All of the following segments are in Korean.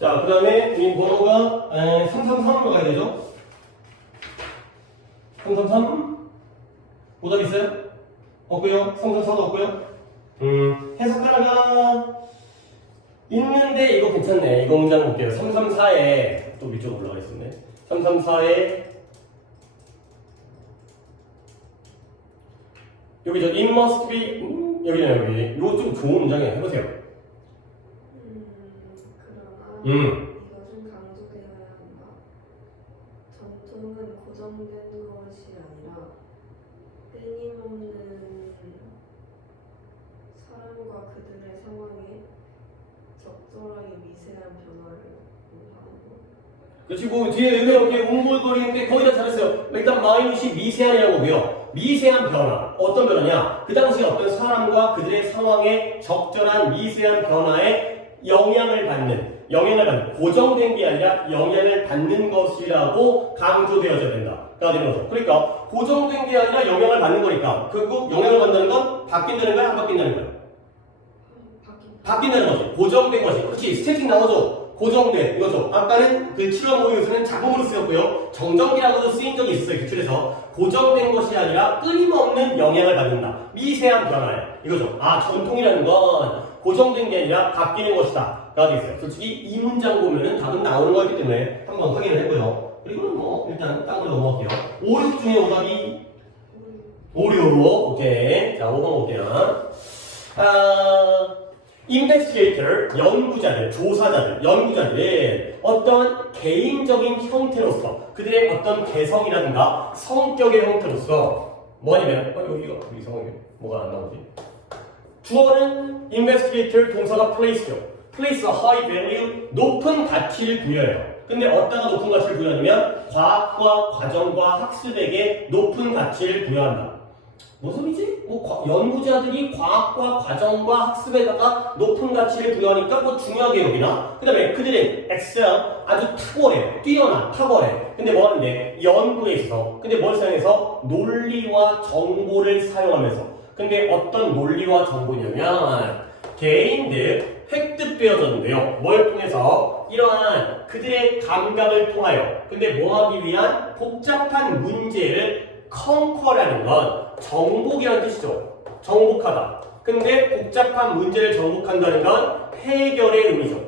자, 그 다음에 이 번호가 333으로 가야 되죠? 333? 오답 있어요? 없고요. 333도 없고요. 해석 하나가 있는데 이거 괜찮네. 이거 문장 볼게요. 334에 또 위쪽으로 올라가 있었네. 334에 여기 저 it must be 여기잖아요. 여기 이거 좀 좋은 문장이에요. 해보세요. 그러나 이것은 강조되어야 한다. 전통은 고정된 것이 아니라 끊임없는 사람과 그들의 상황에 적절하게 미세한 변화를 하는 것. 그렇지, 뭐 뒤에 이렇게 웅골거리는데 거의 다 잘했어요. 일단 마이너시 미세한이라는 거고요. 미세한 변화, 어떤 변화냐? 그 당시에 어떤 사람과 그들의 상황에 적절한 미세한 변화에 영향을 받는, 고정된 게 아니라 영향을 받는 것이라고 강조되어져야 된다. 그러니까 고정된 게 아니라 영향을 받는 거니까 결국 영향을 받는 건 바뀐다는 거야, 안 바뀐다는 거야? 바뀐다는 거지. 고정된 것이. 그렇지, 스태틱 나오죠. 고정된 이거죠. 아까는 그 7번 모의고사는 자동으로 쓰였고요. 정정기라고도 쓰인 적이 있어요. 기출에서. 고정된 것이 아니라 끊임없는 영향을 받는다. 미세한 변화예요. 이거죠. 아, 전통이라는 건 고정된 게 아니라 바뀌는 것이다. 가 되어 있어요. 솔직히 이 문장 보면은 답은 나오는 거기 때문에 한번 확인을 해보요. 그리고는 뭐 일단 딴 걸로 넘어갈게요. 5, 6 중에 오답이 오류. 오케이. 자, 5번 볼게요. investigator, 연구자들, 조사자들, 연구자들은 어떤 개인적인 형태로서 그들의 어떤 개성이라든가 성격의 형태로서 뭐냐면 여기가 우리 성격이 뭐가 안 나오지? 주어는 investigator 동사가 place죠. place a high value, 높은 가치를 부여해요. 근데 어디다가 높은 가치를 부여하냐면 과학과 과정과 학습에게 높은 가치를 부여한다. 무슨 소리지? 연구자들이 과학과 과정과 학습에다가 높은 가치를 부여하니까 뭐 중요하게 여기나? 그 다음에 그들의 excel, 아주 탁월해, 뛰어난, 탁월해. 근데 뭐 하는데? 연구에 있어서. 근데 뭘 사용해서? 논리와 정보를 사용하면서. 근데 어떤 논리와 정보냐면 개인들 획득되어졌는데요. 뭘 통해서? 이러한 그들의 감각을 통하여. 근데 뭐 하기 위한? 복잡한 문제를 컨커라는 건 정복이라는 뜻이죠. 정복하다. 근데 복잡한 문제를 정복한다는 건 해결의 의미죠.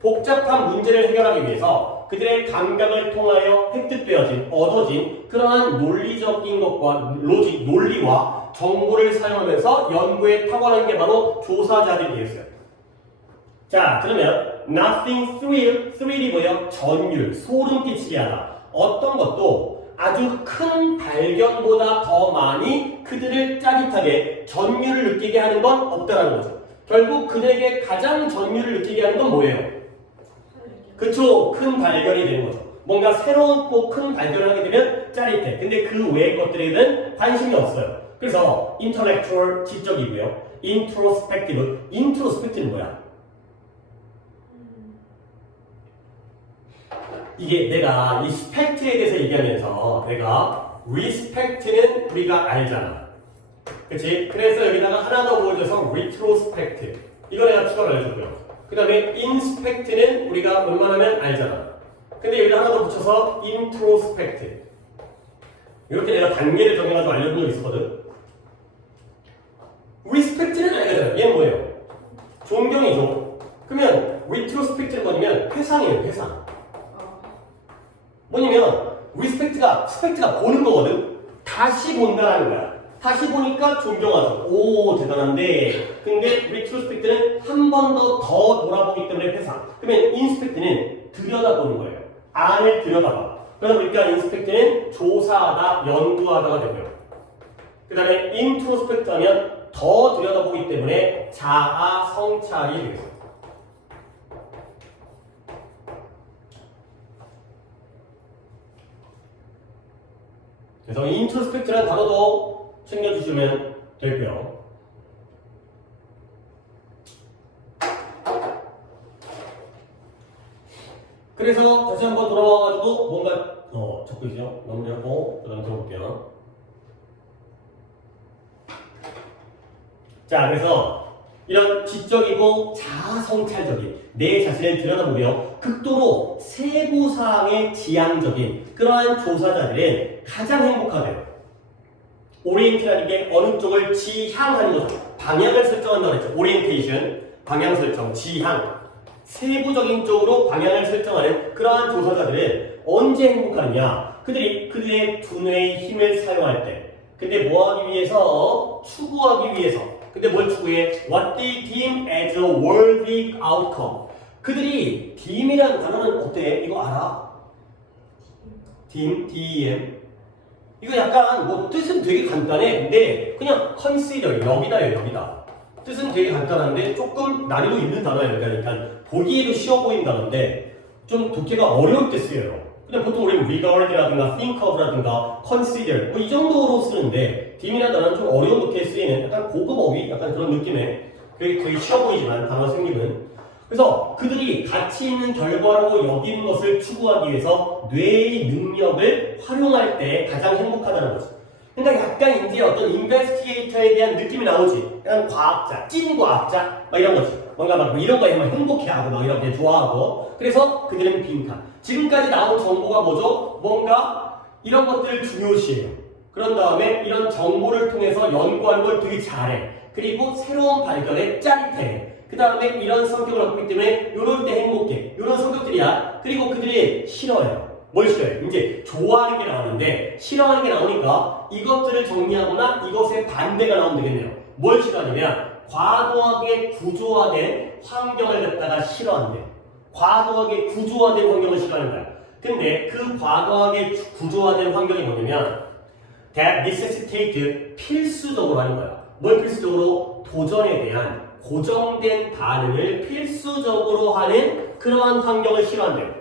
복잡한 문제를 해결하기 위해서 그들의 감각을 통하여 획득되어진, 얻어진 그러한 논리적인 것과 논리와 정보를 사용하면서 연구에 탁월한 게 바로 조사자들이 되었어요. 자, 그러면 nothing thrill이 뭐예요? 전율, 소름 끼치게 하다. 어떤 것도 아주 큰 발견보다 더 많이 그들을 짜릿하게 전율을 느끼게 하는 건 없다라는 거죠. 결국 그들에게 가장 전율을 느끼게 하는 건 뭐예요? 그쵸, 큰 발견이 되는 거죠. 뭔가 새로운 큰 발견을 하게 되면 짜릿해. 근데 그 외의 것들에는 관심이 없어요. 그래서 intellectual, 지적이고요. introspective는 뭐야? 이게 내가 이 스펙트에 대해서 얘기하면서 내가 respect는 우리가 알잖아. 그치? 그래서 여기다가 하나 더 보여줘서 retrospect. 이거 내가 추가로 알려줬고요. 그 다음에 inspect는 우리가 웬만하면 알잖아. 근데 여기다 하나 더 붙여서 introspect. 이렇게 내가 단계를 정해가지고 알려준 적 있었거든. respect는 알잖아. 얘는 뭐예요? 존경이죠. 그러면 retrospect는 뭐냐면 회상이에요. 회상. 뭐냐면 스펙트가 보는 거거든. 다시 본다라는 거야. 다시 보니까 존경하죠. 오, 대단한데. 근데 retrospect는 한 번 더 돌아보기 때문에 회상. 그러면 inspect는 들여다보는 거예요. 안을 들여다봐. 그래서 그러니까 inspect는 조사하다, 연구하다가 되고요. 그 다음에 introspect 하면 더 들여다보기 때문에 자아 성찰이 되겠어요. 그래서 인트로스펙트라는 단어도 챙겨주시면 되고요. 그래서 다시 한번 돌아와가지고 뭔가 적고 있죠? 마무리하고 그다음 들어볼게요. 자, 그래서 이런 지적이고 자아성찰적인 내 자신을 들여다보며 극도로 세부사항에 지향적인 그러한 조사자들은 가장 행복하대요. 오리엔트라는 게 어느 쪽을 지향하는 거죠. 방향을 설정한다고 했죠. 오리엔테이션, 방향 설정, 지향. 세부적인 쪽으로 방향을 설정하는 그러한 조사자들은 언제 행복하느냐? 그들의 두뇌의 힘을 사용할 때. 근데 뭐 하기 위해서? 추구하기 위해서. 근데 뭘 추구해? What they deem as a worthy outcome. 그들이 deem이라는 단어는 어때? 이거 알아? deem, D-E-M. 이거 약간 뭐 뜻은 되게 간단해. 근데 그냥 consider, 여기다요, 여기다. 뜻은 되게 간단한데 조금 난이도 있는 단어예요. 그러니까 보기에도 쉬워 보이는 단어인데 좀 독해가 어려울 때 쓰여요. 근데 보통 우리는 regard라든가 think of라든가 consider 뭐 이 정도로 쓰는데 deem이라는 단어는 좀 어려운 독해에 쓰이는 약간 고급 어휘 약간 그런 느낌의 되게 쉬워 보이지만 단어 생기는. 그래서 그들이 가치 있는 결과라고 여기는 것을 추구하기 위해서 뇌의 능력을 활용할 때 가장 행복하다는 거지. 그러니까 약간 이제 어떤 인베스티게이터에 대한 느낌이 나오지. 약간 과학자, 찐 과학자, 막 이런 거지. 뭔가 막 이런 거에 막 행복해하고 막 이런 게 좋아하고. 그래서 그들은 빈칸. 지금까지 나온 정보가 뭐죠? 뭔가 이런 것들을 중요시해요. 그런 다음에 이런 정보를 통해서 연구하는 걸 되게 잘해. 그리고 새로운 발견에 짜릿해. 그 다음에 이런 성격을 갖고 있기 때문에 이럴 때 행복해. 이런 성격들이야. 그리고 그들이 싫어요. 뭘 싫어해요? 이제 좋아하는 게 나오는데 싫어하는 게 나오니까 이것들을 정리하거나 이것의 반대가 나오면 되겠네요. 뭘 싫어하냐면 과도하게 구조화된 환경을 갖다가 싫어한대. 과도하게 구조화된 환경을 싫어하는 거야. 근데 그 과도하게 구조화된 환경이 뭐냐면 that necessitate 필수적으로 하는 거야. 뭘 필수적으로? 도전에 대한 고정된 반응을 필수적으로 하는 그러한 환경을 싫어한대요.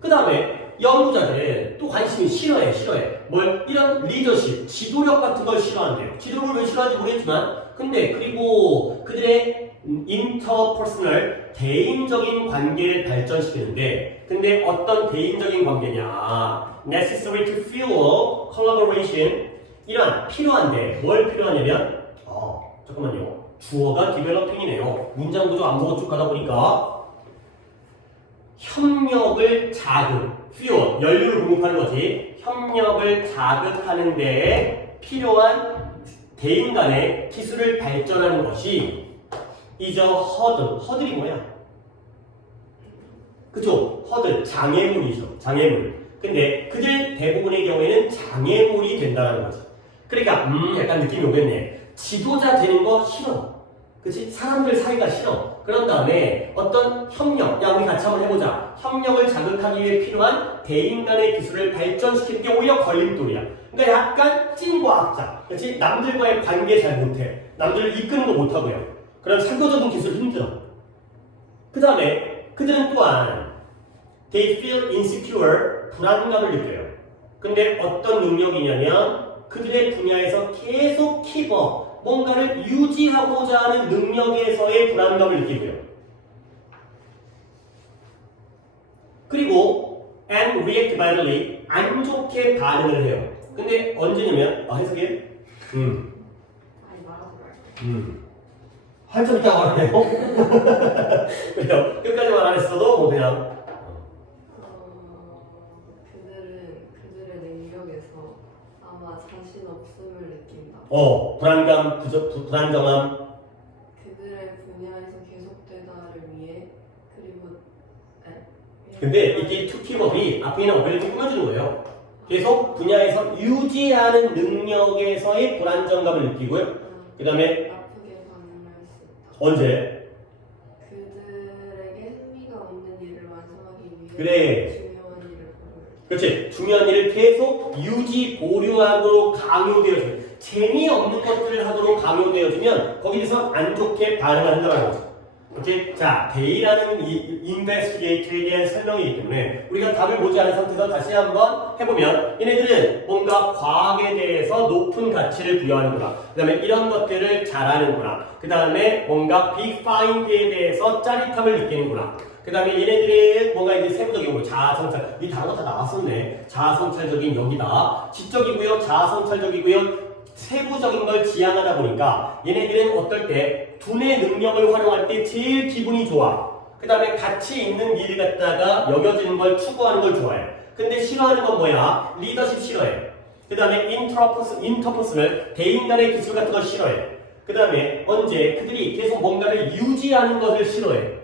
그 다음에 연구자들은 또 관심이 싫어해. 뭘? 이런 리더십, 지도력 같은 걸 싫어한대요. 지도력을 왜 싫어하는지 모르겠지만 근데 그리고 그들의 인터퍼스널, 대인적인 관계를 발전시키는데 근데 어떤 대인적인 관계냐? necessary to fuel collaboration 이런 필요한데 뭘 필요하냐면 잠깐만요. 주어가 디벨로핑이네요. 문장 구조 안 보고 쭉 가다 보니까 협력을 자극, fuel, 연료를 공급하는 거지. 협력을 자극하는 데 필요한 대인 간의 기술을 발전하는 것이 허들이 뭐야? 그쵸? 허들, 장애물이죠. 장애물. 근데 그들 대부분의 경우에는 장애물이 된다는 거지. 그러니까 약간 느낌이 오겠네. 지도자 되는 거 싫어. 그치? 사람들 사이가 싫어. 그런 다음에 어떤 협력, 야 우리 같이 한번 해보자. 협력을 자극하기 위해 필요한 대인 간의 기술을 발전시키는 게 오히려 걸림돌이야. 그러니까 약간 찐과학자. 그치? 남들과의 관계 잘 못해. 남들을 이끄는 거 못하고요. 그런 상도적인 기술 힘들어. 그 다음에 그들은 또한 they feel insecure, 불안감을 느껴요. 근데 어떤 능력이냐면 그들의 분야에서 계속 keep 뭔가를 유지하고자 하는 능력에서의 불안감을 느끼고요. 그리고 and react violently 안 좋게 반응을 해요. 근데 언제냐면 해석해? 아니 말하지 말고. 한참 있다고 하네요. 그래요. 끝까지 말 안 했어도 뭐 그냥 그들의 능력에서 아마 자신 없음을 느낀다. 불안감, 불안정함. 그들의 분야에서 계속되다를 위해 그리고 근데 이게 투키법이 앞에 있는 어벨리티 꾸며주는 거예요. 계속 분야에서 유지하는 능력에서의 불안정감을 느끼고요. 그 다음에 나쁘게 반응할 수 있다. 언제? 그들에게 흥미가 없는 일을 완성하기 위해 그래. 중요한 일을 보여요. 그렇지. 중요한 일을 계속 유지, 보류하도록 강요되어주면 재미없는 것들을 하도록 강요되어주면 거기에서 안 좋게 반응을 한다는 거죠. 오케이? 자, 데이라는 이 인베스티게이터에 대한 설명이기 때문에 우리가 답을 보지 않은 상태에서 다시 한번 해보면 얘네들은 뭔가 과학에 대해서 높은 가치를 부여하는구나. 그 다음에 이런 것들을 잘하는구나. 그 다음에 뭔가 빅 파인드에 대해서 짜릿함을 느끼는구나. 그 다음에 얘네들의 뭔가 이제 세부적인 뭐 자아성찰, 이 단어가 다 나왔었네. 자아성찰적인 여기다. 지적이고요, 자아성찰적이고요, 세부적인 걸 지향하다 보니까 얘네들은 어떨 때 두뇌 능력을 활용할 때 제일 기분이 좋아. 그 다음에 가치 있는 일을 갖다가 여겨지는 걸 추구하는 걸 좋아해. 근데 싫어하는 건 뭐야? 리더십 싫어해. 그 다음에 인터퍼스널 대인 간의 기술 같은 걸 싫어해. 그 다음에 언제 그들이 계속 뭔가를 유지하는 것을 싫어해.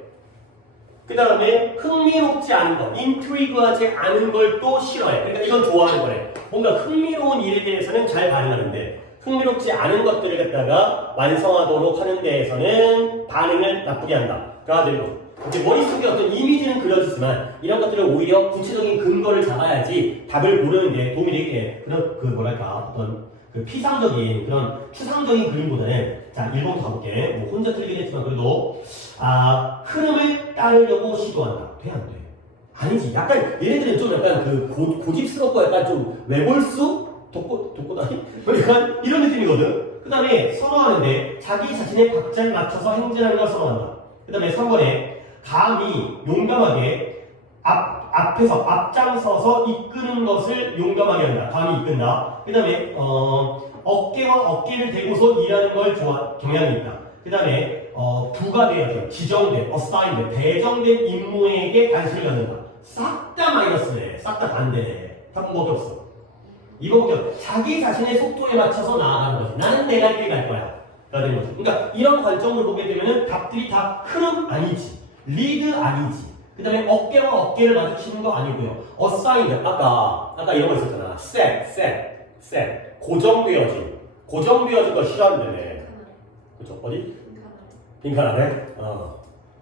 그 다음에 흥미롭지 않은 것, 인트리그하지 않은 걸 또 싫어해. 그러니까 이건 좋아하는 거래. 뭔가 흥미로운 일에 대해서는 잘 반응하는데 흥미롭지 않은 것들을 갖다가 완성하도록 하는 데에서는 반응을 나쁘게 한다. 그래가지고 이제 머릿속에 어떤 이미지는 그려지지만 이런 것들을 오히려 구체적인 근거를 잡아야지 답을 고르는데 도움이 되게 그런 그 뭐랄까 어떤 그 피상적인 그런 추상적인 그림보다는 자 1번 가볼게. 뭐 혼자 틀리긴 했지만 그래도 흐름을 따르려고 시도한다. 돼 안 돼? 아니지. 약간 얘네들은 좀 약간 그 고집스럽고 약간 좀 외골수? 독고다니? 약간 이런 느낌이거든. 그 다음에 선호하는데 자기 자신의 박자를 맞춰서 행진하는 걸 선호한다. 그 다음에 3번에 감히 용감하게 앞에서 앞장서서 이끄는 것을 용감하게 한다. 감히 이끈다. 그 다음에 어깨와 어깨를 대고서 일하는 걸 경향이 있다. 그 다음에 부가되어져 지정된, 어사인된, 배정된 임무에게 관심을 갖는다. 싹 다 마이너스네. 싹 다 반대네. 3번밖에 없어. 2번밖에 없어. 자기 자신의 속도에 맞춰서 나아가는 거지. 나는 내가 길 갈 거야. 가 되는 거지. 그러니까 이런 관점을 보게 되면은 답들이 다 흐름 아니지. 리드 아니지. 그 다음에 어깨와 어깨를 마주치는 거 아니고요. 어사인드. 아까 이런 거 있었잖아. set. 고정되어진 거 싫어한다네. 그쵸? 어디? 빈칸 안에?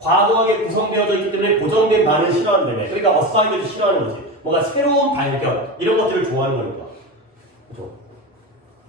과도하게 구성되어져 있기 때문에 고정된 말은 싫어한다며. 그러니까 어사인드도 싫어하는 거지. 뭔가 새로운 발견 이런 것들을 좋아하는 거니까. 그죠?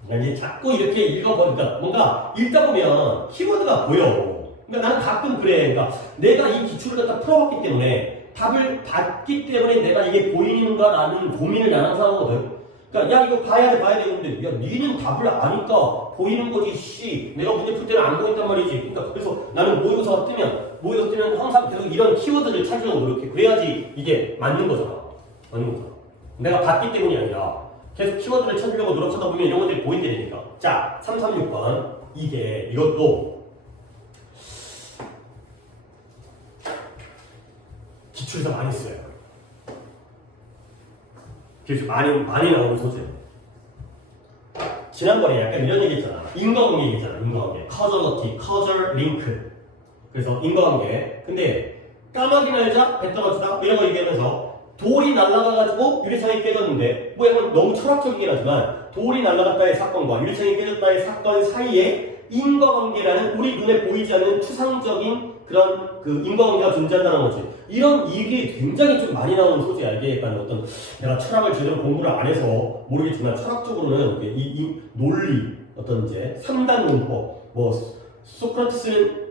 이제 자꾸 이렇게 읽어보니까 뭔가 읽다 보면 키워드가 보여. 그러니까 나는 가끔 그래. 그러니까 내가 이 기출을 갖다 풀어봤기 때문에 답을 봤기 때문에 내가 이게 보이는가라는 고민을 나는 항상 하거든. 그러니까 야 이거 봐야 돼 근데 야 니는 답을 아니까 보이는 거지 씨. 내가 문제 풀 때는 안 보인단 말이지. 그러니까 그래서 나는 모의고사가 뜨면 항상 계속 이런 키워드를 찾으려고 노력해. 그래야지 이게 맞는 거잖아. 내가 봤기 때문이 아니라 계속 키워드를 찾으려고 노력하다 보면 이런 것들이 보인다니까. 자, 336번. 이것도 기출에서 많이 써요. 기출 많이 나오는 소재. 지난번에 약간 이런 얘기 했잖아. 인과관계 얘기했잖아. 인과관계. 카저러티, 커저 링크. 그래서 인과관계. 근데 까마귀 날자, 배 떨어지다 이런 거 얘기하면서 돌이 날아가가지고 유리창이 깨졌는데 뭐 약간 너무 철학적이긴 하지만 돌이 날아갔다의 사건과 유리창이 깨졌다의 사건 사이에 인과관계라는 우리 눈에 보이지 않는 추상적인 그런 그 인과관계가 존재한다는 거지. 이런 일이 굉장히 좀 많이 나오는 소재야. 이게 약간 어떤 내가 철학을 제대로 공부를 안 해서 모르겠지만 철학적으로는 이 논리 어떤 이제 3단 문법 뭐 소크라테스는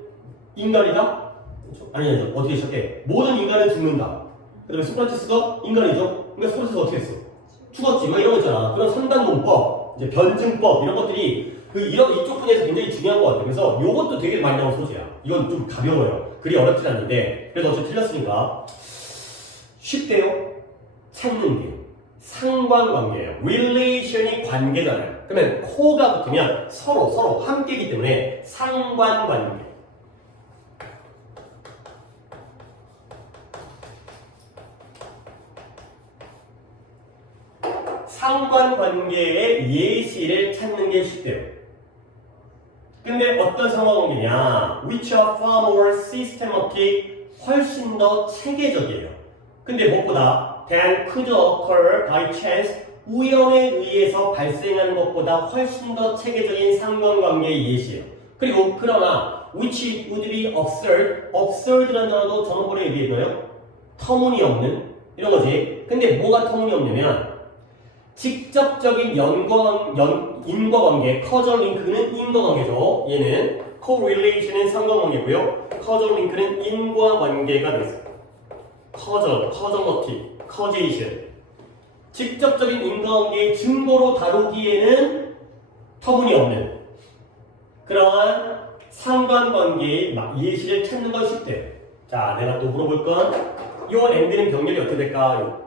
인간이다? 아니 어떻게 시작해? 모든 인간은 죽는다. 그 다음에 소크라테스가 인간이죠? 그러니까 소크라테스가 어떻게 했어? 죽었지. 막 이런 거 있잖아. 그런 3단 문법, 이제 변증법 이런 것들이 이쪽 분야에서 굉장히 중요한 것 같아요. 그래서 이것도 되게 많이 나오는 소재야. 이건 좀 가벼워요. 그리 어렵진 않는데 그래도 어차피 틀렸으니까 쉽대요. 찾는 게 상관관계예요. relation이 관계잖아요. 그러면 코가 붙으면 서로 함께이기 때문에 상관관계. 상관관계의 예시를 찾는 게 쉽대요. 근데 어떤 상관관계냐? Which are far more systematic, 훨씬 더 체계적이에요. 근데 무엇보다 than could occur by chance, 우연에 의해서 발생하는 것보다 훨씬 더 체계적인 상관관계의 예시예요. 그리고 그러나 which would be absurd라는 단어도 저번에 얘기했나요? 터무니없는 이런 거지. 근데 뭐가 터무니없냐면 직접적인 인과관계, causal link는 인과관계죠. 얘는 correlation은 상관관계고요. causal link는 인과관계가 되겠어요. causality, causation. 직접적인 인과관계의 증거로 다루기에는 터무니없는 그러한 상관관계의 예시를 찾는 건 쉽대요. 자, 내가 또 물어볼 건 요 엔드는 병렬이 어떻게 될까요?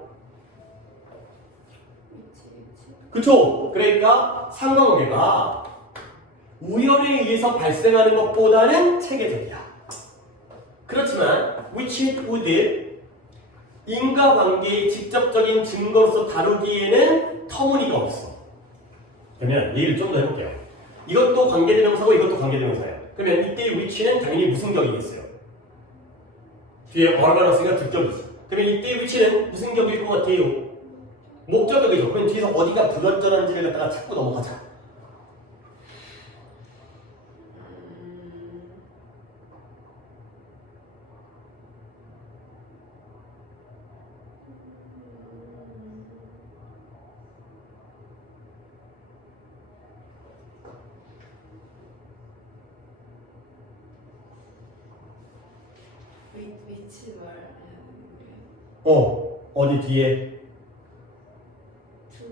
그쵸? 그러니까 상관관계가 우연에 의해서 발생하는 것보다는 체계적이야. 그렇지만 which would 인과관계의 직접적인 증거로서 다루기에는 터무니가 없어. 그러면 얘기를 좀 더 해볼게요. 이것도 관계대명사고 이것도 관계대명사예요. 그러면 이때의 which는 당연히 무슨 격이겠어요? 뒤에 얼마나 쓰니까 득격이지. 그러면 이때의 which는 무슨 격일 것 같아요? 목적격이죠. 그럼 뒤에서 어디가 불완전한지를 갖다가 찾고 넘어가자. 위치 말해야 되는데 어디 뒤에? 트리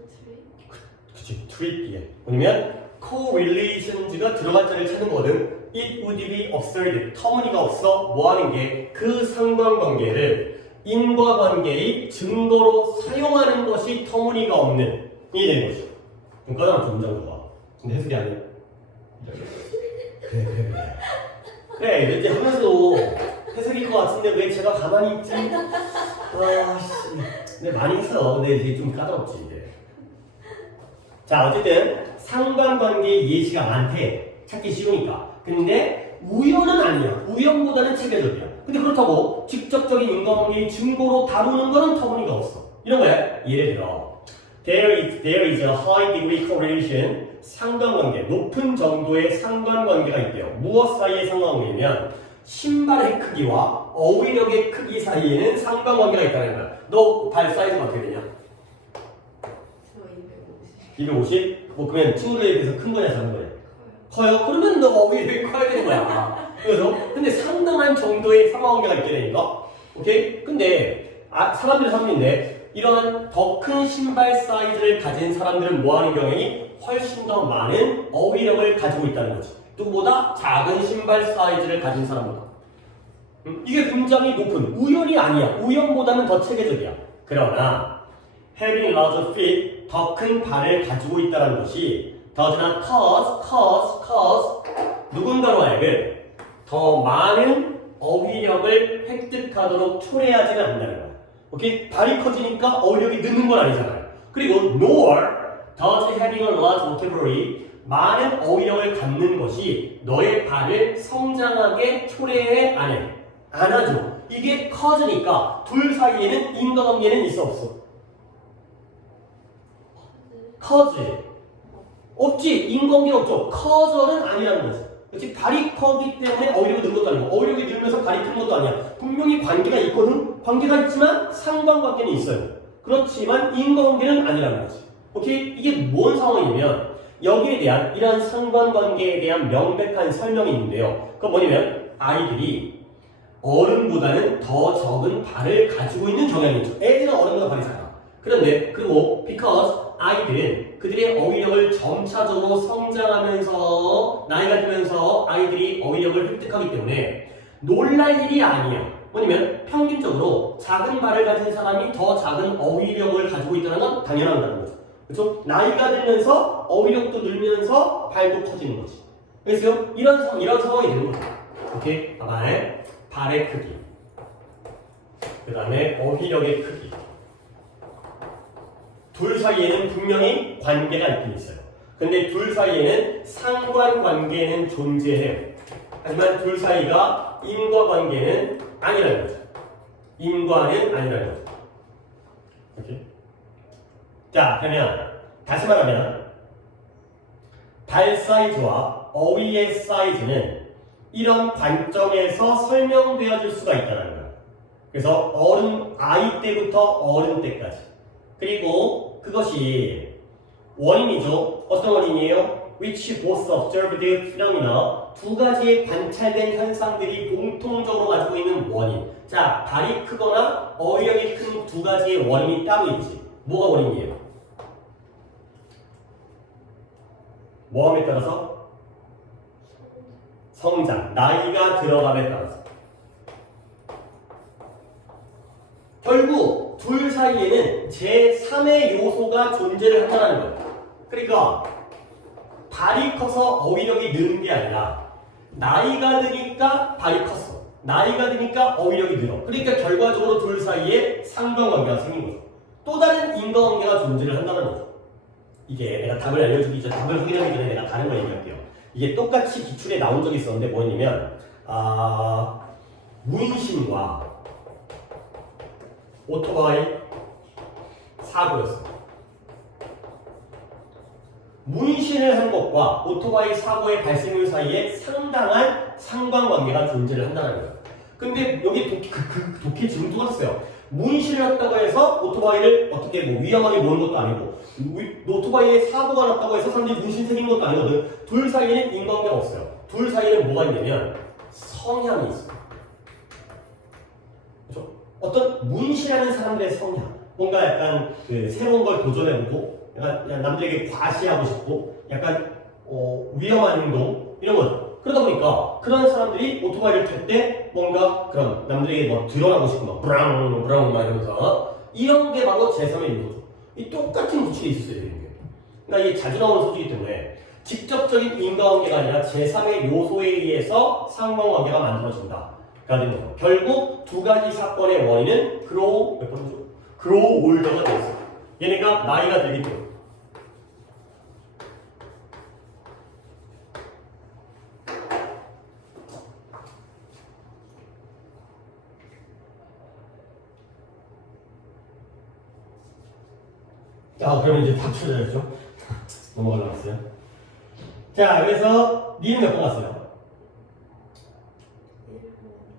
그치, 트리 뒤에. 뭐냐면 correlations가 들어갈 자리를 찾는 거거든. It would be absurd. 터무니가 없어. 뭐 하는 게 그 상관관계를 인과관계의 증거로 사용하는 것이 터무니가 없는 이 되는 것이. 좀 까다롭죠, 문장도 봐. 근데 해석이 아니야. 그래, 왠지 하면서도 해석일 것 같은데 왜 제가 가만히 있지? 근데 많이 있어. 근데 이제 좀 까다롭지, 이제. 자, 어쨌든 상관관계 예시가 많대. 찾기 쉬우니까. 근데 우연은 아니야. 우연보다는 체계적이야. 근데 그렇다고 직접적인 인과관계의 증거로 다루는 거는 터무니가 없어. 이런 거야. 예를 들어 there is a high degree correlation. 상관관계, 높은 정도의 상관관계가 있대요. 무엇 사이의 상관관계냐면 신발의 크기와 어휘력의 크기 사이에는 상관관계가 있다는 거야. 너 발 사이즈가 어떻게 되냐? 저 250 250? 뭐 그러면 친구들에 비해서 큰 거냐 작은 거냐? 커요? 그러면 너 어휘력이 커야 되는 거야. 그래서 근데 상당한 정도의 상관관계가 있게 되니까 오케이? 근데 사람들의 삶인데 이런 더 큰 신발 사이즈를 가진 사람들은 뭐 하는 경향이 훨씬 더 많은 어휘력을 가지고 있다는 거지. 누구보다 작은 신발 사이즈를 가진 사람보다. 이게 굉장히 높은 우연이 아니야. 우연보다는 더 체계적이야. 그러나 having large feet, 더 큰 발을 가지고 있다는 것이 does not cause 누군가로 하여금 더 많은 어휘력을 획득하도록 초래하지는 않는다는 거야. 오케이? 발이 커지니까 어휘력이 늦는 건 아니잖아요. 그리고 nor does having a large vocabulary, 많은 어휘력을 갖는 것이 너의 발을 성장하게 초래해 안 해. 안 하죠. 이게 cause니까 둘 사이에는 인과관계는 있어 없어? cause. 없지. 인과관계 없죠. cause는 아니라는 거지. 그렇지? 발이 커기 때문에 어휘력이 는 것도 아니고 어휘력이 늘면서 발이 큰 것도 아니야. 분명히 관계가 있거든. 관계가 있지만 상관관계는 있어요. 그렇지만 인과관계는 아니라는 거지. 오케이? 이게 뭔 상황이냐면 여기에 대한 이러한 상관관계에 대한 명백한 설명이 있는데요. 그건 뭐냐면 아이들이 어른보다는 더 적은 발을 가지고 있는 경향이 있죠. 애들은 어른보다 발이 작아. 그런데 그리고 because 아이들은 그들의 어휘력을 점차적으로 성장하면서 나이가 들면서 아이들이 어휘력을 획득하기 때문에 놀랄 일이 아니야. 뭐냐면 평균적으로 작은 발을 가진 사람이 더 작은 어휘력을 가지고 있다는 건 당연하다는 거죠. 그렇죠? 나이가 들면서 어휘력도 늘면서 발도 커지는 거지. 그래서 이런 상황이 되는 거죠. 오케이? 발의 크기, 그 다음에 어휘력의 크기. 둘 사이에는 분명히 관계가 있긴 있어요. 근데 둘 사이에는 상관관계는 존재해요. 하지만 둘 사이가 인과관계는 아니라는 거죠. 인과는 아니라는 거죠. 오케이? 자, 그러면 다시 말하면 발 사이즈와 어휘의 사이즈는 이런 관점에서 설명되어질 수가 있다는 거예요. 그래서 아이 때부터 어른 때까지. 그리고 그것이 원인이죠. 어떤 원인이에요? Which both observed phenomena, 두 가지의 관찰된 현상들이 공통적으로 가지고 있는 원인. 자, 발이 크거나 어휘력이 큰 두 가지의 원인이 따로 있지. 뭐가 원인이에요? 뭐함에 따라서? 성장, 나이가 들어감에 따라서. 결국 둘 사이에는 제3의 요소가 존재를 한다는 거예요. 그러니까 발이 커서 어휘력이 느는 게 아니라 나이가 드니까 발이 컸어. 나이가 드니까 어휘력이 늘어. 그러니까 결과적으로 둘 사이에 상관관계가 생긴 거죠. 또 다른 인과관계가 존재를 한다는 거죠. 이게 내가 답을 알려주기 전에, 답을 확인하기 전에 내가 다른 거 얘기할게요. 이게 똑같이 기출에 나온 적이 있었는데 뭐냐면 문신과 오토바이 사고였어요. 문신을 한 것과 오토바이 사고의 발생률 사이에 상당한 상관관계가 존재를 한다는 거예요. 근데 여기 독해 지금 똑같았어요. 문신을 했다고 해서 오토바이를 어떻게 뭐 위험하게 모는 것도 아니고 오토바이에 사고가 났다고 해서 사람들이 문신 생긴 것도 아니거든. 둘 사이에는 인과관계가 없어요. 둘 사이에는 뭐가 있냐면 성향이 있어요. 그렇죠? 어떤 문신하는 사람들의 성향, 뭔가 약간 그 새로운 걸 도전해보고 약간 남들에게 과시하고 싶고 약간 위험한 행동 이런 거죠. 그러다 보니까 그런 사람들이 오토바이를 탈 때 뭔가 그런 남들에게 뭐 드러나고 싶고 막 브라운 막 이러면서 이런 게 바로 제3의 요소죠. 이 똑같은 구축이 있었어요. 이게. 그러니까 이게 자주 나오는 소식이기 때문에 직접적인 인과관계가 아니라 제3의 요소에 의해서 상관관계가 만들어진다. 되는 거죠. 결국 두 가지 사건의 원인은 그로우 몇 번이죠? 그로우 올더가 되었어요. 얘네가 나이가 들기 때문에. 자, 그러면 이제 다 쳐져야죠. 넘어가려고 했어요. 자, 그래서 니는 몇 번 갔어요?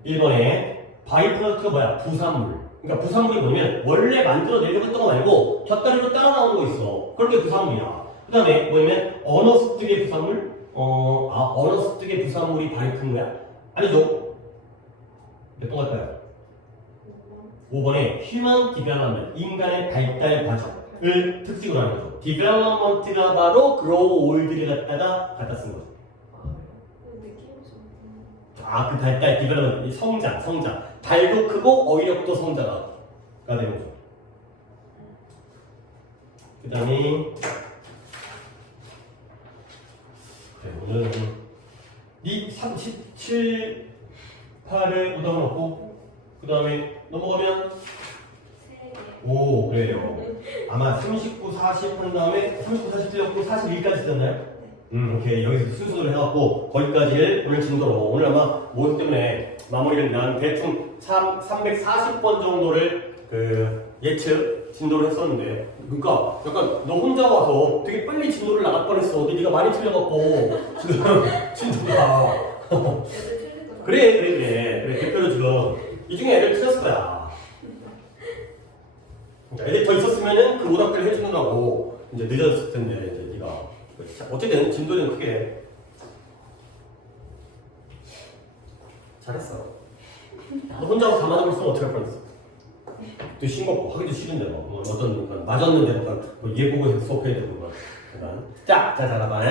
1번에 바이프로덕트가 뭐야? 부산물. 그러니까 부산물이 뭐냐면 원래 만들어내려고 했던 거 말고 곁다리로 따라 나오는 거 있어. 그런 게 부산물이야. 그 다음에 뭐냐면 언어 습득의 부산물? 언어 습득의 부산물이 바이프인 거야? 아니죠. 몇 번 갈까요? 5번에 Human Development, 인간의 발달 과정을 특징으로 하는 거죠. Development가 바로 Grow Old를 갖다 쓴 거죠. 그 발달, 디벨롭먼트, 성장. 발도 크고 어휘력도 성장하가 되는 거죠. 그 다음에 오늘은 이 37, 8을 오다 놓고 그 다음에 넘어가면 오, 그래요. 아마 39, 40 한 다음에 39, 47였고 41까지 썼나요? 오케이. 여기서 순서를 해갖고 거기까지를 오늘 진도로 오늘 아마 모두 때문에 마무리를 난 대충 340번 정도를 그 예측 진도를 했었는데 그러니까 약간 너 혼자 와서 되게 빨리 진도를 나갈 뻔했어. 근데 네가 많이 틀려갖고 지금 진도가 그래 대표로 지금 이 중에 애들 틀렸을 거야. 그러니까 애들 더 있었으면은 그 오답들을 해주느라고 이제 늦었을 텐데 이제 네가 어쨌든 진도는 크게 잘했어. 너 혼자 와서 다 맞아볼 수는 어떻게 할 뻔했어. 또 싱겁고 하기도 싫은데 뭐 어떤 맞았는데 뭐 예보고 수업해야 되고 뭐 자 봐봐.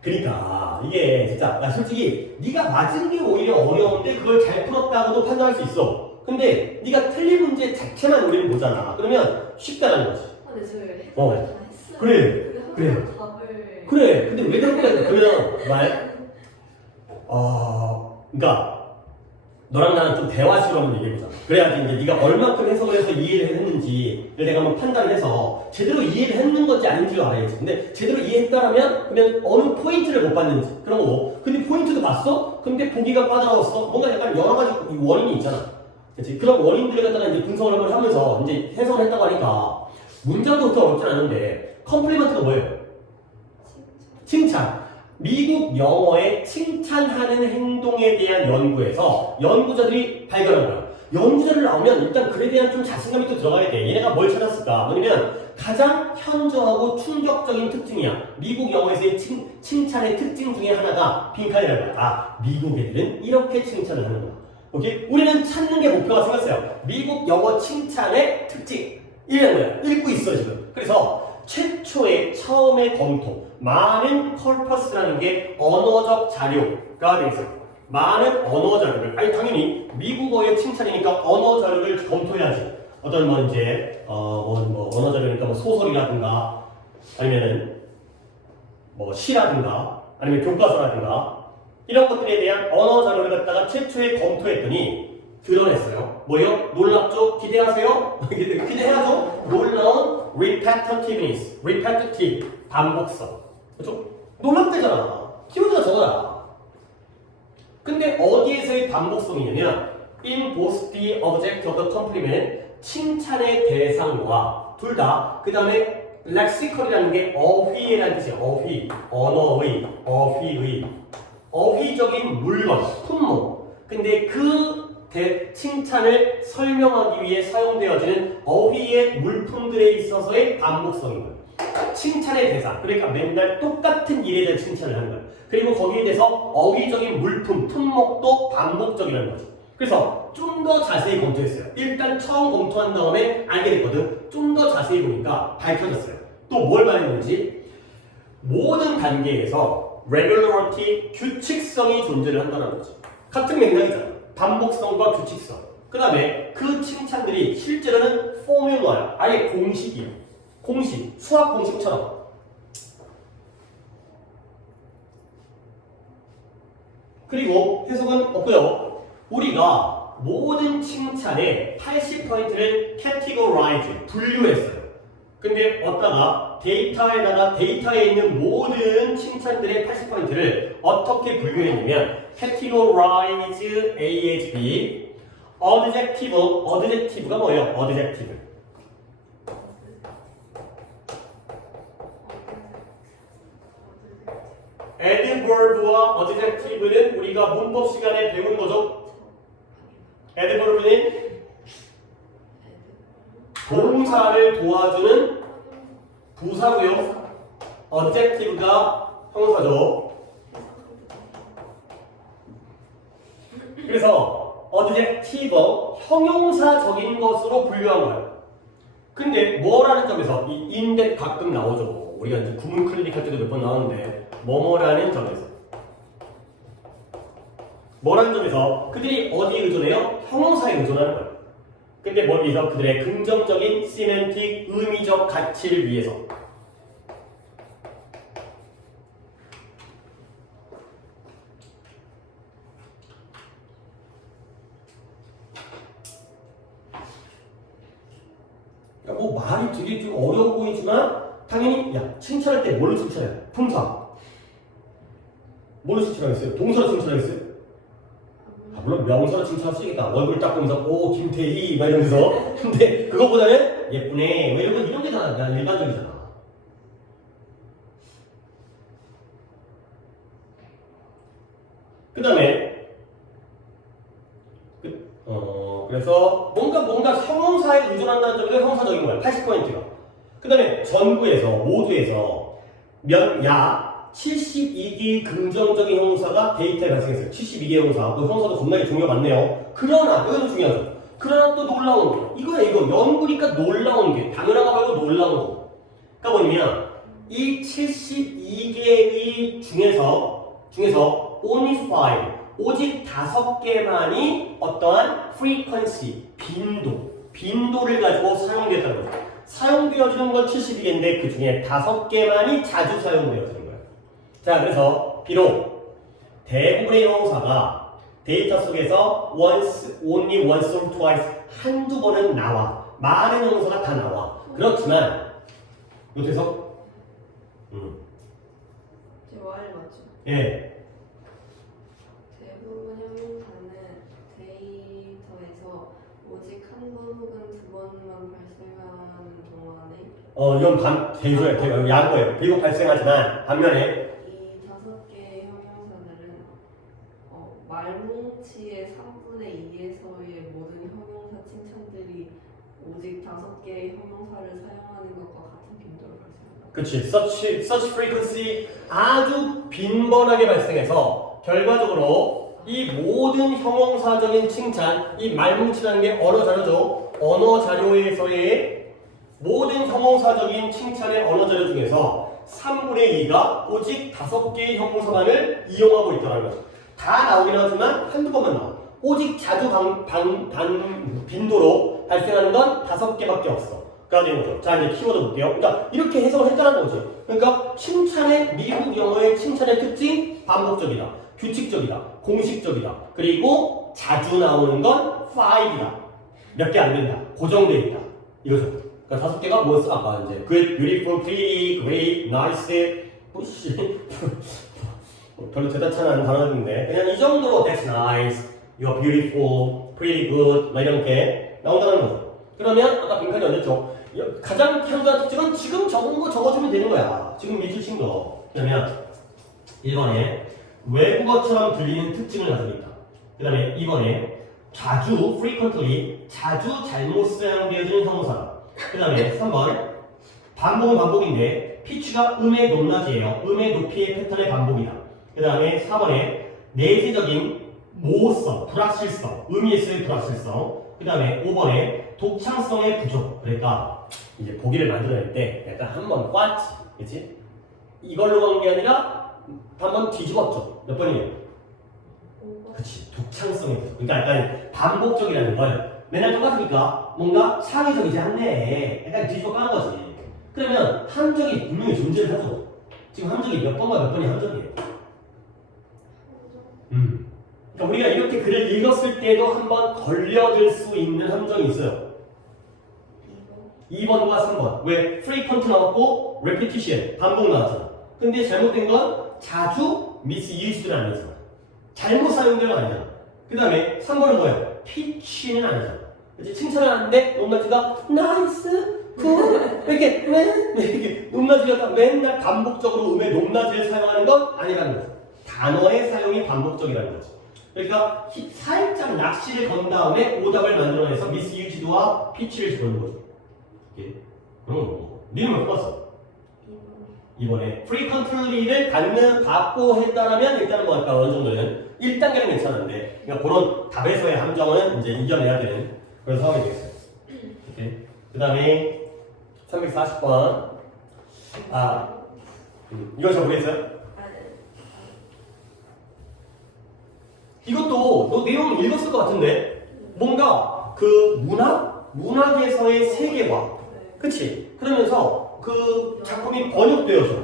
그러니까 이게 진짜 솔직히 네가 맞은 게 오히려 어려운데 그걸 잘 풀었다고도 판단할 수 있어. 근데 네가 틀린 문제 자체만 우리는 보잖아. 그러면 쉽다는 거지. 근데 저희 해석을 다 했어요. 그래. 근데 왜 그렇게 그러면 그러니까 너랑 나는 좀 대화식으로 한번 얘기해보자. 그래야지 이제 네가 얼마큼 해석을 해서 이해를 했는지를 내가 한번 판단을 해서 제대로 이해를 했는 건지 아닌지를 알아야지. 근데 제대로 이해했다라면 그러면 어느 포인트를 못 봤는지 그런 거고. 근데 포인트도 봤어? 근데 보기가 빠져나왔어? 뭔가 약간 여러 가지 원인이 있잖아. 그렇지? 그런 원인들을 갖다가 이제 분석을 한번 하면서 이제 해석을 했다고 하니까 문장도 그렇게 어렵진 않은데 컴플리먼트가 뭐예요? 칭찬. 미국 영어의 칭찬하는 행동에 대한 연구에서 연구자들이 발견한 거야. 연구자를 나오면 일단 글에 대한 좀 자신감이 또 들어가야 돼. 얘네가 뭘 찾았을까? 뭐냐면 가장 현저하고 충격적인 특징이야. 미국 영어에서의 칭찬의 특징 중에 하나가 빈칸이라는 거야. 미국 애들은 이렇게 칭찬을 하는 거야. 오케이? 우리는 찾는 게 목표가 생겼어요. 미국 영어 칭찬의 특징. 이라는 거야. 읽고 있어 지금. 그래서 최초의 처음의 검토, 많은 컬퍼스라는 게 언어적 자료가 되어 있어요. 많은 언어 자료를, 당연히 미국어의 칭찬이니까 언어 자료를 검토해야지. 어떤 뭐 이제 언어 자료니까 뭐 소설이라든가 아니면은 뭐 시라든가 아니면 교과서라든가 이런 것들에 대한 언어 자료를 갖다가 최초에 검토했더니 드러냈어요. 뭐요? 놀랍죠? 기대하세요? 기대해야죠? 놀라운 repetitiveness, repetitive, 반복성. 그렇죠? 놀랍대잖아. 키워드가 저거야. 근데 어디에서의 반복성이냐면 in both the object of the compliment, 칭찬의 대상과 둘 다 그 다음에 lexical이라는 게 어휘라는 뜻이에요. 어휘, 언어의, 어휘의 어휘적인 물건, 품목. 근데 그 칭찬을 설명하기 위해 사용되어지는 어휘의 물품들에 있어서의 반복성인 거예요. 칭찬의 대상, 그러니까 맨날 똑같은 일에 대한 칭찬을 하는 거예요. 그리고 거기에 대해서 어휘적인 물품, 품목도 반복적이라는 거죠. 그래서 좀 더 자세히 검토했어요. 일단 처음 검토한 다음에 알게 됐거든. 좀 더 자세히 보니까 밝혀졌어요. 또 뭘 말했는지 모든 단계에서 regularity, 규칙성이 존재를 한다는 거지. 같은 맥락이잖아. 반복성과 규칙성. 그 다음에 그 칭찬들이 실제로는 포뮬러야. 아예 공식이야. 공식, 수학 공식처럼. 그리고 해석은 없고요. 우리가 모든 칭찬의 80%를 categorize, 분류했어요. 근데 어디다가 데이터에 있는 모든 칭찬들의 80%를 어떻게 분류했냐면 categorize A as B, adjective가 뭐예요? adjective. adverb와 adjective는 우리가 문법 시간에 배운 거죠. adverb는 동사를 도와주는 부사고요. adjective가 형용사죠. 그래서 adjective, 형용사적인 것으로 분류한 거예요. 근데 뭐라는 점에서 이 인데 가끔 나오죠. 우리가 이제 구문 클리닉 할 때도 몇 번 나오는데 뭐뭐라는 점에서 뭐라는 점에서 그들이 어디에 의존해요? 형용사에 의존하는 거예요. 근데 뭘 위해서? 그들의 긍정적인 시멘틱 의미적 가치를 위해서. 뭐 말이 되게 좀 어려워 보이지만 당연히 야 칭찬할 때 뭘로 칭찬해요? 품사. 뭘로 칭찬하겠어요? 동사로 칭찬하겠어요? 아, 물론 명사로 칭찬할 수 있겠다. 얼굴 딱 보면서 오 김태희 막 이러면서. 근데 그거보다는 예쁘네 뭐 이런 게 다 일반적이잖아. 그 다음에 그래서 뭔가 형용사에 의존한다는 점에서 형용사적인 거야. 80%가. 그 다음에 전부에서 모두에서 약 72개의 긍정적인 형용사가 데이터에 발생했어요. 72개 형용사. 그 형용사도 겁나게 중요가 많네요. 그러나 이것도 중요하죠. 그러나 또 놀라운 게 이거 연구니까 놀라운 게 당연한 거 말고 놀라운 거. 그러니까 뭐냐면 이 72개의 중에서 only 5 오직 5개만이 어떠한 frequency, 빈도를 가지고 사용되었다는 거죠. 사용되어지는 건 72개인데 그 중에 5개만이 자주 사용되어지는 거예요. 자, 그래서 비록 대부분의 형용사가 데이터 속에서 only once or twice 한두 번은 나와. 많은 형용사가 다 나와. 그렇지만 못해서 제 말 맞죠? 예. 대부분 형용사는 데이터에서 오직 한 번 혹은 두 번만 발생하는 동안에 이건 야구예요. 비록 발생하지만 반면에 이 5개의 형용사들은 말뭉치의 3분의 2에서의 모든 형용사 칭찬들이 오직 5개의 형용사를 사용하는 것과 같은 빈도를 발생합니다. 그치. such frequency 아주 빈번하게 발생해서 결과적으로 이 모든 형용사적인 칭찬, 이 말뭉치라는 게 언어 자료죠. 언어 자료에서의 모든 형용사적인 칭찬의 언어 자료 중에서 3분의 2가 오직 5개의 형용사만을 이용하고 있다는 거죠. 다 나오긴 하지만 한두 번만 나와. 오직 자주 빈도로 발생하는 건 5개밖에 없어. 되는 거죠. 자, 이제 키워드 볼게요. 그러니까 이렇게 해석을 했다는 거죠. 그러니까 칭찬의 미국 영어의 칭찬의 특징 반복적이다, 규칙적이다, 공식적이다. 그리고 자주 나오는 건 5이다. 몇 개 안 된다. 고정돼 있다. 이거죠. 그러니까 5개가 뭐였어? 아까 이제 good, beautiful, pretty, great, nice, push. 별로 대단치 않은 단어인데 그냥 이 정도로 that's nice, you're beautiful, pretty good 막 이렇게 나온다는 거죠. 그러면 아까 빈칸이 언제죠? 가장 현저한 특징은 지금 적은 거 적어주면 되는 거야. 지금 읽으신 거. 그러면 1번에 외국어처럼 들리는 특징을 가지고 있다. 그 다음에 2번에 자주, frequently, 자주 잘못 사용되어지는 형용사다. 그 다음에 3번 반복은 반복인데 피치가 음의 높낮이에요. 음의 높이의 패턴의 반복이다. 그 다음에 4번에 내재적인 모호성, 불확실성, 의미에서의 불확실성. 그 다음에 5번에 독창성의 부족. 그러니까 이제 보기를 만들어낼 때 약간 한번 꽈지, 그치? 이걸로 간 게 아니라 한번 뒤집었죠. 몇 번이에요? 그치, 독창성의 부족. 그러니까 약간 반복적이라는 걸 맨날 똑같으니까 뭔가 창의적이지 않네. 약간 뒤집어 까는 거지. 그러면 함정이 분명히 존재를 하죠. 지금 함정이 몇 번과 몇 번이 함정이에요. 그러니까 우리가 이렇게 글을 읽었을 때도 한번 걸려들 수 있는 함정이 있어요. 2번과 3번. 왜? frequent 나왔고 repetition, 반복 나왔잖아. 근데 잘못된 건 자주 misused는 아니잖아. 잘못 사용되는 건 아니잖아. 그 다음에 3번은 뭐예요? pitch는 아니잖아. 그치? 칭찬을 하는데 높낮이가 nice, good 이렇게 이렇게 높낮이가 맨날 반복적으로 음의 높낮이를 사용하는 건 아니라는 거죠. 단어의 사용이 반복적이라는 거죠. 그러니까 살짝 낚시를 건 다음에 오답을 만들어내서 misused와 pitch를 집어넣는 거죠. 그런 거. 니는 몇 봤어? 이번에 frequently를 받고 했다라면 일단은 뭐 할까 어느 정도는 1단계는 괜찮은데 그러니까 그런 답에서의 함정은 이제 이겨내야 되는 그런 상황이 되겠어요. 오케이. 그 다음에 340번 이거 잘 모르겠어요? 이것도 너 내용 읽었을 것 같은데 뭔가 그 문학에서의 세계관 그치? 그러면서 그 작품이 번역되어져.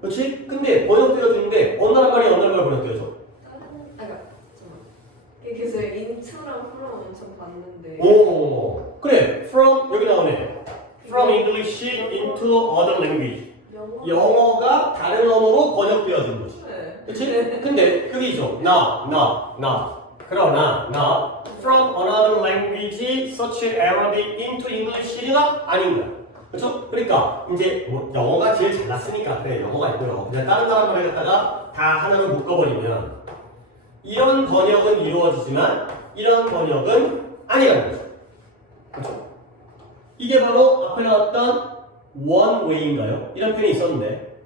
그치? 근데 번역되어지는데 어느 나라 말이 어느 나라 말 번역되어져? 그래서 인투랑 프롬 엄청 봤는데 오 그래 from 여기 나오네 from English into other language 영어가 다른 언어로 번역되어진 거지. 그치? 근데 그게죠 그러나 from another language such as Arabic into English가 아닌 거야. 그렇죠? 그러니까 이제 뭐 영어가 제일 잘났으니까 그래 영어가 있고요. 그냥 다른 나라 말을 갖다가 다 하나로 묶어버리면 이런 번역은 이루어지지만 이런 번역은 아니라는 거죠. 그렇죠? 이게 바로 앞에 나왔던 one way인가요? 이런 표현이 있었는데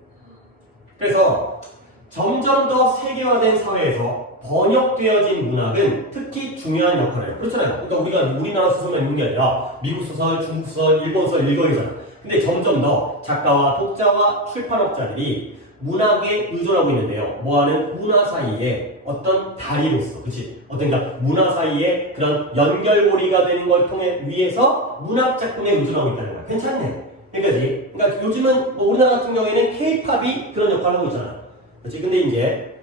그래서 점점 더 세계화된 사회에서 번역되어진 문학은 특히 중요한 역할을 해요. 그렇잖아요. 그러니까 우리가 우리나라 소설만 읽는 게 아니라 미국 소설, 중국 소설, 일본 소설 읽어이잖아. 근데 점점 더 작가와 독자와 출판업자들이 문학에 의존하고 있는데요. 뭐하는 문화 사이에 어떤 다리로서, 그치? 어떤 그러니까 문화 사이에 그런 연결고리가 되는 걸 통해 위해서 문학 작품에 의존하고 있다는 거야. 괜찮네. 그러니까 요즘은 뭐 우리나라 같은 경우에는 K-팝이 그런 역할을 하고 있잖아. 그치? 근데 이제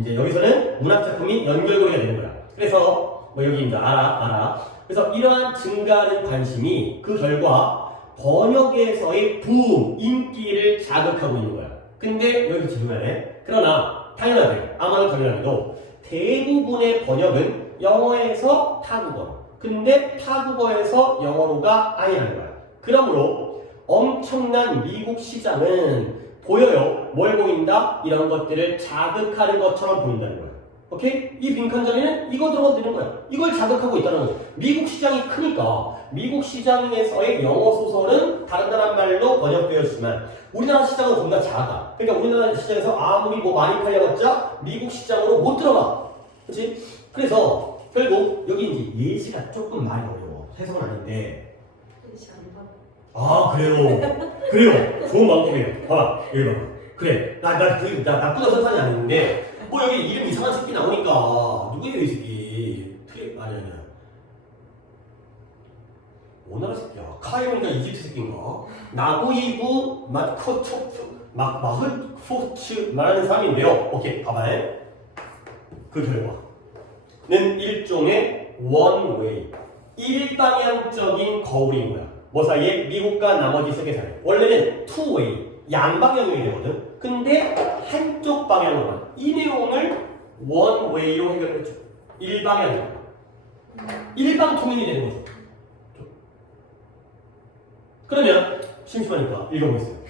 이제 여기서는 문학 작품이 연결고리가 되는 거야. 그래서 뭐 여기 이제 알아. 그래서 이러한 증가하는 관심이 그 결과 번역에서의 부음, 인기를 자극하고 있는 거야. 근데 여기 질문하네. 그러나 당연하게 아마도 당연하게도 대부분의 번역은 영어에서 타국어. 근데 타국어에서 영어로가 아니라는 거야. 그러므로 엄청난 미국 시장은 보여요. 뭘 보인다? 이런 것들을 자극하는 것처럼 보인다는 거예요. 오케이? 이 빈칸 자리는 이거 들어가도 거야. 이걸 자극하고 있다는 거죠. 미국 시장이 크니까 미국 시장에서의 영어 소설은 다른 나라 말로 번역되었지만 우리나라 시장은 겁나 작아. 그러니까 우리나라 시장에서 아무리 뭐 많이 팔려봤자 미국 시장으로 못 들어가. 그렇지? 그래서 결국 여기 이제 예시가 조금 많이 어려워. 해석은 아닌데. 아 그래요. 좋은 방법이에요. 봐봐 여기 봐봐. 그래 나 나쁘다 설산이 아닌데 뭐 여기 이름 이상한 새끼 나오니까 누구예요 이 새끼? 아니야. 오나라 새끼야. 카이로니까 이집트 새끼인가? 나고이브 마흐포츠 말하는 사람인데요. 오케이, 가봐요. 그 결과는 일종의 원웨이, 일방향적인 거울인 거야. 뭐 사이에? 미국과 나머지 세계 사이에. 원래는 투웨이, 양방향이 되거든. 근데 한쪽 방향으로만. 이 내용을 원웨이로 해결했죠. 일방향으로. 일방통행이 되는 거죠. 그러면 심심하니까 읽어보겠습니다.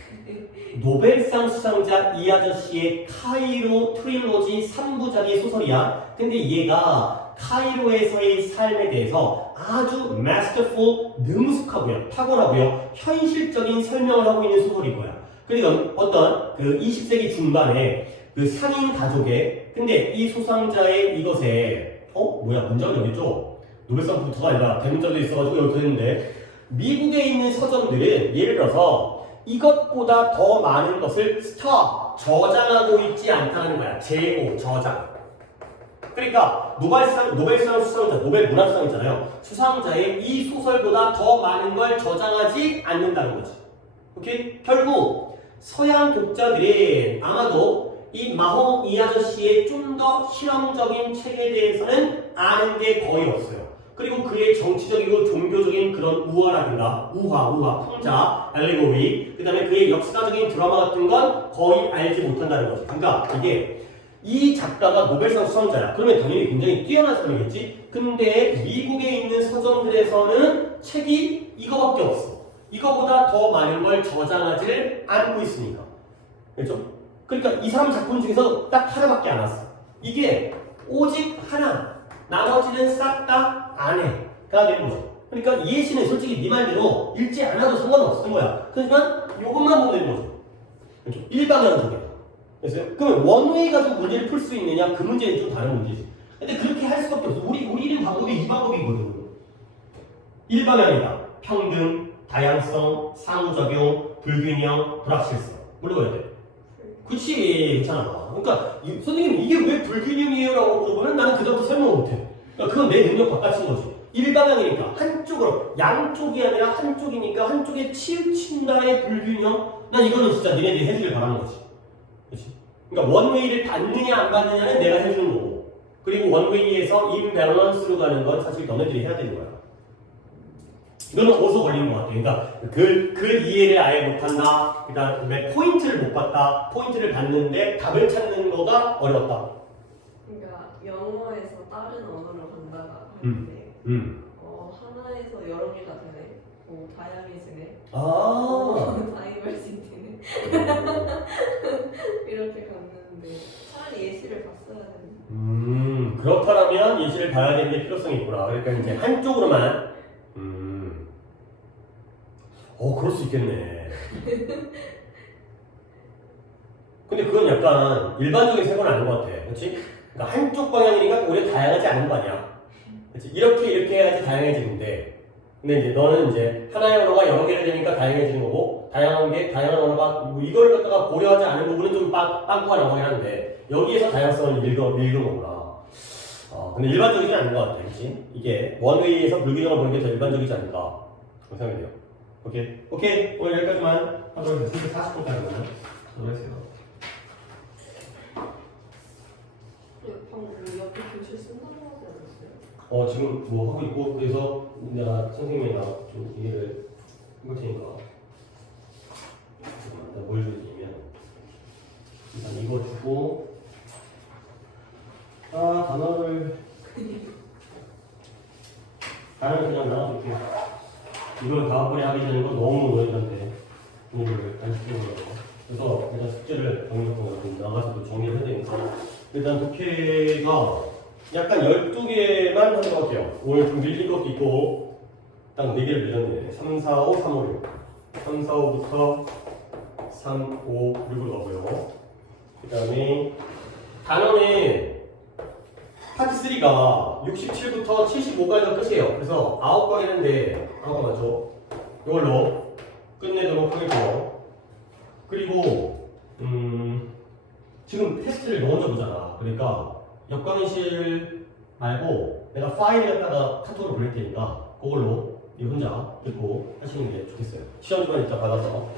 노벨상 수상자 이 아저씨의 카이로 트릴로지 3부작의 소설이야. 근데 얘가 카이로에서의 삶에 대해서 아주 masterful, 능숙하고요, 탁월하고요, 현실적인 설명을 하고 있는 소설인 거야. 그리고 어떤 그 20세기 중반에 그 상인 가족의, 근데 이 수상자의 이것에 문장이 어딨죠? 노벨상부터가 아니라 대문자도 있어가지고 여기 됐는데, 미국에 있는 서점들은 예를 들어서 이것보다 더 많은 것을 저장하고 있지 않다는 거야. 재고, 저장. 그러니까 노벨상 수상자, 노벨 문학상 있잖아요. 수상자의 이 소설보다 더 많은 걸 저장하지 않는다는 거지. 오케이? 결국 서양 독자들이 아마도 이 마호 이 아저씨의 좀 더 실험적인 책에 대해서는 아는 게 거의 없어요. 그리고 그의 정치적이고 종교적인 그런 우화라든가 우화, 풍자, 알레고리, 그 다음에 그의 역사적인 드라마 같은 건 거의 알지 못한다는 거지. 그러니까 이게 이 작가가 노벨상 수상자야. 그러면 당연히 굉장히 뛰어난 사람이겠지? 근데 미국에 있는 서점들에서는 책이 이거밖에 없어. 이거보다 더 많은 걸 저장하지를 않고 있으니까. 그렇죠? 그러니까 이 사람 작품 중에서 딱 하나밖에 안 왔어. 이게 오직 하나. 나머지는 싹 다 안 해. 가 되는 거죠. 그러니까 이해시는 솔직히 네 말대로 읽지 않아도 상관없는 거야. 하지만 이것만 보면 되는 거죠. 그렇죠? 일방향적이야. 됐어요? 그러면 원웨이 가지고 문제를 풀 수 있느냐? 그 문제는 좀 다른 문제지. 근데 그렇게 할 수밖에 없어. 우리 이름 방법이 이 방법이거든. 일방향이다. 평등, 다양성, 상호작용, 불균형, 불확실성. 물어봐야 돼. 그치, 그렇잖아. 그러니까 선생님 이게 왜 불균형이에요? 라고 물어보면 나는 그다음부터 설명을 못해. 그러니까 그건 내 능력 바깥인 거지. 일방향이니까 한쪽으로, 양쪽이 아니라 한쪽이니까 한쪽에 치우친다의 불균형. 난 이거는 진짜 니네들이 해주길 바라는 거지. 그렇지? 그러니까 원웨이를 받느냐 안 받느냐는 내가 해주는 거고, 그리고 원웨이에서 임밸런스로 가는 건 사실 너네들이 해야 되는 거야. 이거는 어디서 걸리는 것 같아. 그러니까 글 이해를 아예 못한다. 그 다음에 포인트를 못 봤다. 포인트를 봤는데 답을 찾는 거가 어렵다. 그러니까 영어에서 다른 언어를 간다가 하는데 하나에서 여러 개가 되네. 다양해지네. 다이버시티네. 이렇게 갔는데 차라리 예시를 봤어야 되는데. 그렇다면 예시를 봐야 되는 필요성이 있구나. 그러니까 이제 한쪽으로만. 그럴 수 있겠네. 근데 그건 약간 일반적인 생각은 아닌 것 같아. 그렇지? 그러니까 한쪽 방향이니까 오히려 다양하지 않은 거 아니야. 그렇지? 이렇게 해야지 다양해지는데, 근데 이제 너는 이제 하나의 언어가 여러 개를 되니까 다양해지는 거고, 다양한 언어가 뭐 이걸 갖다가 고려하지 않은 부분은 좀 빵꾸가 나오긴 하는데, 여기에서 다양성을 읽은 거구나. 근데 일반적이지 않은 것 같아. 그렇지? 이게 원웨이에서 불균형을 보는 게 더 일반적이지 않을까. 그런 생각이 돼요. 오케이. 오늘 여기까지만 하도록 하겠습니다. 40분까지만 하도록 하세요. 방금 옆에 교실 쓴다고 하지 않았어요? 지금 뭐 하고 있고, 그래서 내가 선생님이랑 좀 얘기를 해볼 테니까. 잠깐만, 뭘 주냐면, 일단 이거 주고, 단어를 그냥 나눠줄게. 이걸 다음번에 하기 전에 건 너무 어려운데 이거를 안 시켜보려고. 그래서 일단 숙제를 정리하고 나가서 또 정리를 해야 되니까 일단 독해가 약간 12개만 하는 것 같아요. 오늘 좀 밀린 것도 있고 딱 4개를 밀렸네. 3, 4, 5, 3, 5, 6 3, 4, 5부터 3, 5, 6으로 가고요. 그 다음에 단어는 파트 3가 67부터 75까지가 끝이에요. 그래서 9과였는데 9과 맞죠? 이걸로 끝내도록 하겠고요. 그리고 지금 테스트를 너 먼저 보잖아. 그러니까 옆강의실 말고 내가 파일을 갖다가 카톡으로 보낼 테니까 그걸로 이 혼자 듣고 하시는 게 좋겠어요. 시험 주간 이따 받아서.